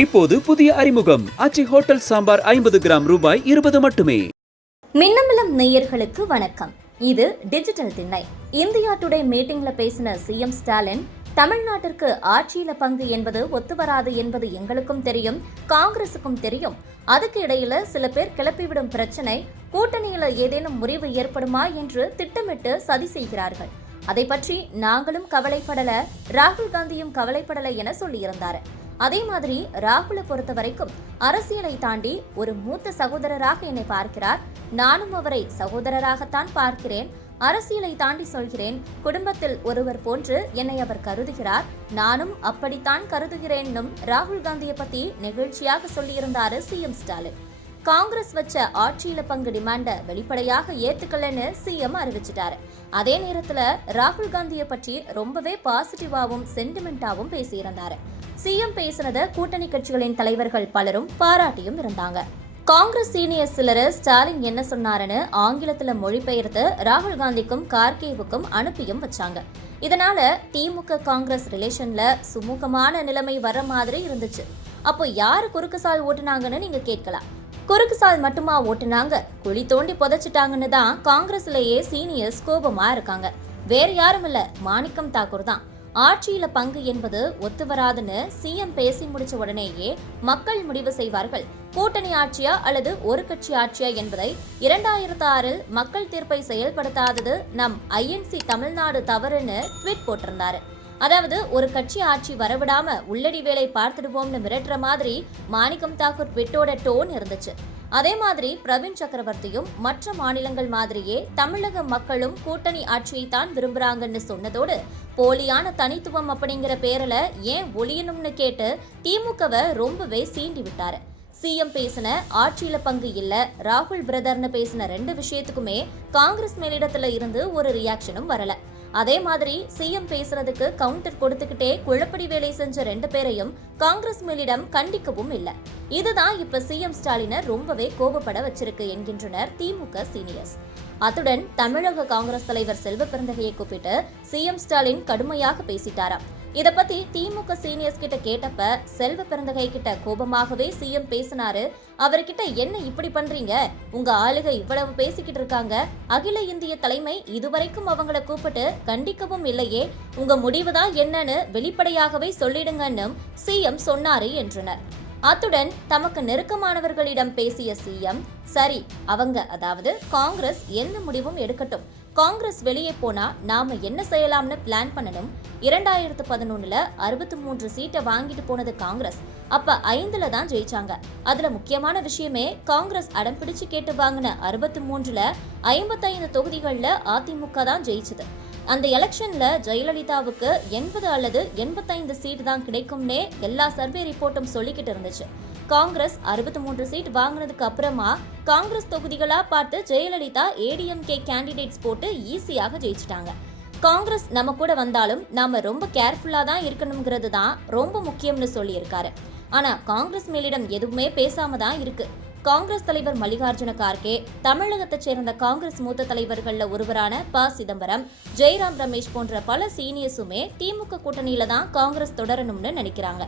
இப்போது புதிய அறிமுகம் ஆச்சி ஹோட்டல் சாம்பார் 50 கிராம் ரூபாய் 20 மட்டுமே. மின்னமலம் நேயர்களுக்கு வணக்கம். இது டிஜிட்டல் திண்ணை. இந்தியா டுடே மீட்டிங்ல பேசின சிஎம் ஸ்டாலின், தமிழ்நாட்டிற்கு ஆட்சியில பங்கு என்பது ஒத்துவராது என்பது எங்களுக்கும் தெரியும், காங்கிரசுக்கும் தெரியும். அதுக்கு இடையில சில பேர் கிளப்பிவிடும் பிரச்சனை, கூட்டணியில ஏதேனும் முறிவு ஏற்படுமா என்று திட்டமிட்டு சதி செய்கிறார்கள். அதை பற்றி நாங்களும் கவலைப்படல, ராகுல் காந்தியும் கவலைப்படல என சொல்லியிருந்தார். அதே மாதிரி ராகுலை பொறுத்த வரைக்கும் அரசியலை தாண்டி ஒரு மூத்த சகோதரராக என்னை பார்க்கிறார். நானும் அவரை சகோதரராகத்தான் பார்க்கிறேன். அரசியலை தாண்டி சொல்கிறேன், குடும்பத்தில் ஒருவர் போன்று என்னை அவர் கருதுகிறார். நானும் அப்படித்தான் கருதுகிறேன்னும் ராகுல் காந்தியை பத்தி நெகிழ்ச்சியாக சொல்லியிருந்தாரு சிஎம் ஸ்டாலின். காங்கிரஸ் வச்ச ஆட்சியில பங்கு டிமாண்ட வெளிப்படையாக ஏத்துக்கலன்னு சிஎம் அறிவிச்சிட்டாரு. அதே நேரத்துல ராகுல் காந்தியை பற்றி ரொம்பவே பாசிட்டிவாவும் சென்டிமெண்டாவும் பேசியிருந்தாரு. சிஎம் பேசினத கூட்டணி கட்சிகளின் தலைவர்கள் பலரும் பாராட்டியும் இருந்தாங்க. காங்கிரஸ் சீனியர் சிலர் ஸ்டாலின் என்ன சொன்னாருன்னு ஆங்கிலத்துல மொழிபெயர்த்து ராகுல் காந்திக்கும் கார்கேவுக்கும் அனுப்பியும் வச்சாங்க. இதனால திமுக காங்கிரஸ் ரிலேஷன்ல சுமூகமான நிலைமை வர மாதிரி இருந்துச்சு. அப்போ யாரு குறுக்கு சால் ஓட்டுனாங்கன்னு நீங்க கேட்கலாம். குறுக்கு சால் மட்டுமா ஓட்டுனாங்க, குழி தோண்டி புதைச்சிட்டாங்கன்னு தான் காங்கிரஸ்லயே சீனியர்ஸ் கோபமா இருக்காங்க. வேற யாரும் இல்ல, மாணிக்கம் தாக்கூர் தான். ஆட்சியில பங்கு என்பது ஒத்து வராதுன்னு சிஎம் பேசி முடிச்ச உடனேயே மக்கள் முடிவு செய்வார்கள், கூட்டணி ஆட்சியா அல்லது ஒரு கட்சி ஆட்சியா என்பதை. 2006 மக்கள் தீர்ப்பை செயல்படுத்தாதது நம் ஐஎன்சி தமிழ்நாடு தவறுன்னு ட்வீட் போட்டிருந்தாரு. அதாவது ஒரு கட்சி ஆட்சி வரவிடாம உள்ளடி வேலை பார்த்துடுவோம்னு மிரட்டுற மாதிரி மாணிக்கம் தாக்கூர் ட்வீட்டோட டோன் இருந்துச்சு. அதே மாதிரி பிரவீன் சக்கரவர்த்தியும் மற்ற மாநிலங்கள் மாதிரியே தமிழக மக்களும் கூட்டணி ஆட்சியை தான் விரும்புறாங்கன்னு சொன்னதோடு, போலியான தனித்துவம் அப்படிங்கிற பேரில் ஏன் ஒளியணும்னு கேட்டு திமுகவை ரொம்பவே சீண்டி விட்டாரு. சிஎம் பேசின ஆட்சியில பங்கு இல்ல, ராகுல் பிரதர்னு பேசின 2 விஷயத்துக்குமே காங்கிரஸ் மேலிடத்துல இருந்து ஒரு ரியாக்ஷனும் வரல. அதே மாதிரி சிஎம் பேசுறதுக்கு கவுண்டர் கொடுத்துக்கிட்டே குழப்படி வேலை செஞ்ச 2 பேரையும் காங்கிரஸ் மேலிடம் கண்டிக்கவும் இல்லை. இதுதான் இப்ப சிஎம் ஸ்டாலினை ரொம்பவே கோபப்பட வச்சிருக்கு என்கின்றனர் திமுக சீனியர்ஸ். அத்துடன் தமிழக காங்கிரஸ் தலைவர் செல்வ பெருந்தகையை கூப்பிட்டு சிஎம் ஸ்டாலின் கடுமையாக பேசிட்டாராம். இத பத்தி திமுக சீனியர்ஸ் கிட்ட கேட்டப்ப செல்வ பெருந்தகை கிட்ட கோபமாகவே சிஎம் பேசினாரு. அவர்கிட்ட என்ன இப்படி பண்றீங்க, உங்க ஆளுக இவ்வளவு பேசிக்கிட்டு இருக்காங்க, அகில இந்திய தலைமை இதுவரைக்கும் அவங்கள கூப்பிட்டு கண்டிக்கவும் இல்லையே, உங்க முடிவுதான் என்னன்னு வெளிப்படையாகவே சொல்லிடுங்கன்னு சிஎம் சொன்னாரு என்றனர். அத்துடன் தமக்கு நெருக்கமானவர்களிடம் பேசிய சிஎம், சரி அவங்க அதாவது காங்கிரஸ் என்ன முடிவும் எடுக்கட்டும், காங்கிரஸ் வெளியே போனா நாம என்ன செய்யலாம்னு பிளான் பண்ணணும். 2011 63 சீட்டை வாங்கிட்டு போனது காங்கிரஸ், அப்ப 5ல தான் ஜெயிச்சாங்க. அதுல முக்கியமான விஷயமே காங்கிரஸ் அடம் பிடிச்சு கேட்டு வாங்கின 63ல 55 தொகுதிகள்ல அதிமுக தான் ஜெயிச்சது. அந்த எலெக்ஷன்ல ஜெயலலிதாவுக்கு 80 அல்லது 85 சீட் தான் கிடைக்கும்னே எல்லா சர்வே ரிப்போர்ட்டும் சொல்லிக்கிட்டு இருந்துச்சு. காங்கிரஸ் 63 சீட் வாங்கினதுக்கு அப்புறமா காங்கிரஸ் தொகுதிகளா பார்த்து ஜெயலலிதா ஏடிஎம்கே கேண்டிடேட்ஸ் போட்டு ஈஸியாக ஜெயிச்சிட்டாங்க. காங்கிரஸ் நம்ம கூட வந்தாலும் நாம ரொம்ப கேர்ஃபுல்லா தான் இருக்கணுங்கிறது தான் ரொம்ப முக்கியம்னு சொல்லியிருக்காரு. ஆனா காங்கிரஸ் மேலிடம் எதுவுமே பேசாம தான் இருக்கு. காங்கிரஸ் தலைவர் மல்லிகார்ஜுன கார்கே, தமிழகத்தைச் சேர்ந்த காங்கிரஸ் மூத்த தலைவர்கள்ல ஒருவரான ப. சிதம்பரம், ஜெய்ராம் ரமேஷ் போன்ற பல சீனியர்ஸுமே திமுக கூட்டணியில தான் காங்கிரஸ் தொடரணும்னு நினைக்கிறாங்க.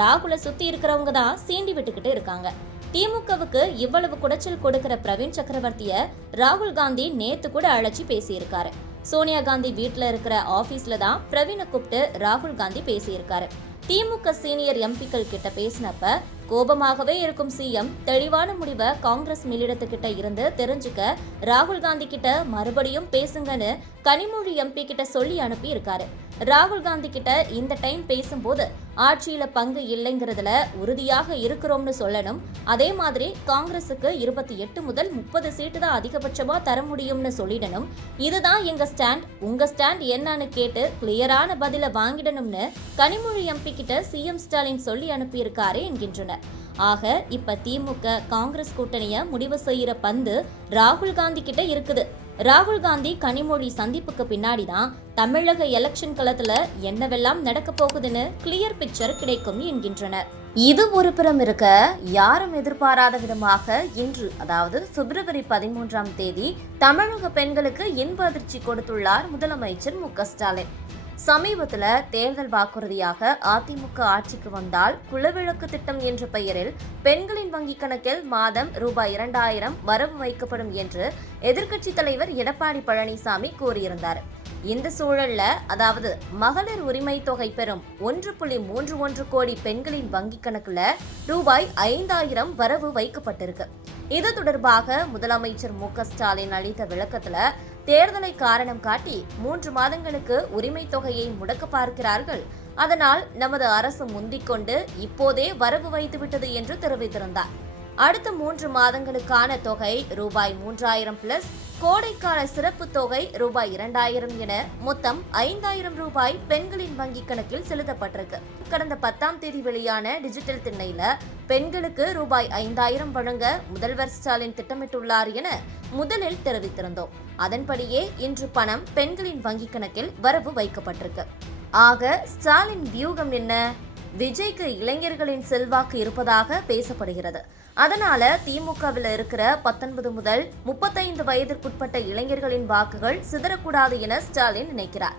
ராகுலை சுத்தி இருக்கிறவங்க தான் சீண்டி விட்டுக்கிட்டு இருக்காங்க. திமுகவுக்கு இவ்வளவு குடைச்சல் கொடுக்கிற பிரவீன் சக்கரவர்த்திய ராகுல் காந்தி நேத்து கூட அழைச்சி பேசியிருக்காரு. சோனியா காந்தி வீட்டுல இருக்கிற ஆபீஸ்ல தான் பிரவீனை கூப்பிட்டு ராகுல் காந்தி பேசியிருக்காரு. திமுக சீனியர் எம்பிக்கள் கிட்ட பேசினப்ப கோபமாகவே இருக்கும் சிஎம் தெளிவான முடிவை காங்கிரஸ் மேலிடத்துக்கிட்ட இருந்து தெரிஞ்சுக்க ராகுல் காந்தி கிட்ட மறுபடியும் பேசுங்கன்னு கனிமொழி எம்பி கிட்ட சொல்லி அனுப்பி இருக்காரு. ராகுல் காந்தி கிட்ட இந்த டைம் பேசும்போது ஆட்சியில பங்கு இல்லைங்கிறதுல உறுதியாக இருக்கிறோம்னு சொல்லணும். அதே மாதிரி காங்கிரஸுக்கு 28 முதல் 30 சீட்டு தான் அதிகபட்சமா தர முடியும்னு சொல்லிடணும். இதுதான் எங்க ஸ்டாண்ட், உங்க ஸ்டாண்ட் என்னன்னு கேட்டு கிளியரான பதில வாங்கிடணும்னு கனிமொழி எம்பி கிட்ட சிஎம் ஸ்டாலின் சொல்லி அனுப்பியிருக்காரு என்கின்றனர். ஆக இப்ப திமுக காங்கிரஸ் கூட்டணிய முடிவு செய்யற பந்து ராகுல் காந்தி கிட்ட இருக்குது. ராகுல் காந்தி கனிமொழி சந்திப்புக்கு பின்னாடிதான் தமிழக எலெக்ஷன் களத்துல என்னவெல்லாம் நடக்க போகுதுன்னு கிளியர் பிக்சர் கிடைக்கும் என்கின்றனர். இது ஒரு புறம் இருக்க, யாரும் எதிர்பாராத விதமாக இன்று அதாவது பிப்ரவரி 13ஆம் தேதி தமிழக பெண்களுக்கு இன்ப அதிர்ச்சி கொடுத்துள்ளார் முதலமைச்சர் மு.க. ஸ்டாலின். சமீபத்துல தேர்தல் வாக்குறுதியாக அதிமுக ஆட்சிக்கு வந்தால் குலவிளக்கு திட்டம் என்ற பெயரில் பெண்களின் வங்கிக் கணக்கில் மாதம் ரூபாய் 2000 வரவு வைக்கப்படும் என்று எதிர்க்கட்சி தலைவர் எடப்பாடி பழனிசாமி கூறியிருந்தார். இந்த சூழல்ல, அதாவது மகளிர் உரிமை தொகை பெறும் 1.31 கோடி பெண்களின் வங்கிக் கணக்குல ரூபாய் 5000 வரவு வைக்கப்பட்டிருக்கு. இது தொடர்பாக முதலமைச்சர் மு.க. ஸ்டாலின் அளித்த விளக்கத்துல, தேர்தலை காரணம் காட்டி 3 மாதங்களுக்கு உரிமை தொகையை முடக்க பார்க்கிறார்கள். அதனால் நமது அரசு முந்திக்கொண்டு இப்போதே வரவு வைத்துவிட்டது என்று தெரிவித்திருந்தார். அடுத்த 3 மாதங்களுக்கான தொகை ரூபாய் 3000 பிளஸ் கோடைக்கால சிறப்பு தொகை ரூபாய் 2000 என மொத்தம் 5000 ரூபாய் பெண்களின் வங்கிக் கணக்கில் செலுத்தப்பட்டிருக்கு. கடந்த 10ஆம் தேதி வெளியான டிஜிட்டல் திண்ணையில பெண்களுக்கு ரூபாய் 5000 வழங்க முதல்வர் ஸ்டாலின் திட்டமிட்டுள்ளார் என முதலில் தெரிவித்திருந்தோம். அதன்படியே இன்று பணம் பெண்களின் வங்கிக் கணக்கில் வரவு வைக்கப்பட்டிருக்கு. ஆக ஸ்டாலின் வியூகம் என்ன? விஜய்க்கு இளைஞர்களின் செல்வாக்கு இருப்பதாக பேசப்படுகிறது. அதனால திமுகவில் இருக்கிற 19 முதல் 35 வயதிற்குட்பட்ட இளைஞர்களின் வாக்குகள் சிதறக்கூடாது என ஸ்டாலின் நினைக்கிறார்.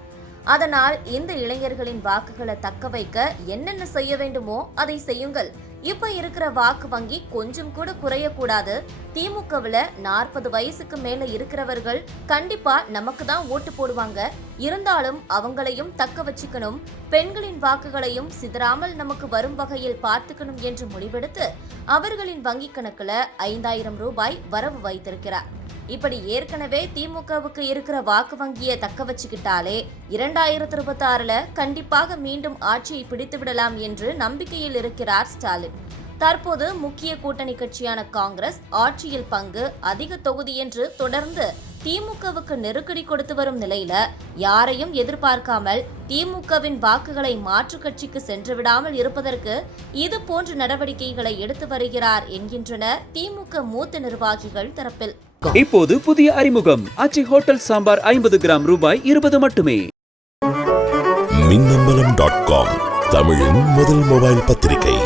அதனால் இந்த இளைஞர்களின் வாக்குகளை தக்க வைக்க என்னென்ன செய்ய வேண்டுமோ அதை செய்யுங்கள். இப்ப இருக்கிற வாக்கு வங்கி கொஞ்சம் கூட குறையக்கூடாது. திமுகவில் 40 வயசுக்கு மேல இருக்கிறவர்கள் கண்டிப்பா நமக்கு தான் ஓட்டு போடுவாங்க. இருந்தாலும் அவங்களையும் தக்க வச்சுக்கணும். பெண்களின் வாக்குகளையும் சிதறாமல் நமக்கு வரும் வகையில் பார்த்துக்கணும் என்று முடிவெடுத்து அவர்களின் வங்கிக் கணக்குல 5000 ரூபாய் வரவு வைத்திருக்கிறார். இப்படி ஏற்கனவே திமுகவுக்கு இருக்கிற வாக்கு வங்கியை தக்க வச்சுக்கிட்டாலே 2026ல கண்டிப்பாக மீண்டும் ஆட்சியை பிடித்து விடலாம் என்று நம்பிக்கையில் இருக்கிறார் ஸ்டாலின். தற்போது முக்கிய கூட்டணி கட்சியான காங்கிரஸ் ஆட்சியில் பங்கு, அதிக தொகுதி என்று தொடர்ந்து திமுகவுக்கு நெருக்கடி கொடுத்து வரும் நிலையில யாரையும் எதிர்பார்க்காமல் திமுகவின் வாக்குகளை மாற்றுக் கட்சிக்கு சென்று விடாமல் இருப்பதற்கு இது போன்ற நடவடிக்கைகளை எடுத்து வருகிறார் என்கின்றனர் திமுக மூத்த நிர்வாகிகள் தரப்பில். இப்போது புதிய அறிமுகம் ஆச்சி ஹோட்டல் சாம்பார் 50 கிராம் ரூபாய் 20 மட்டுமே. மின்னம்பலம்.com தமிழின் முதல் மொபைல் பத்திரிகை.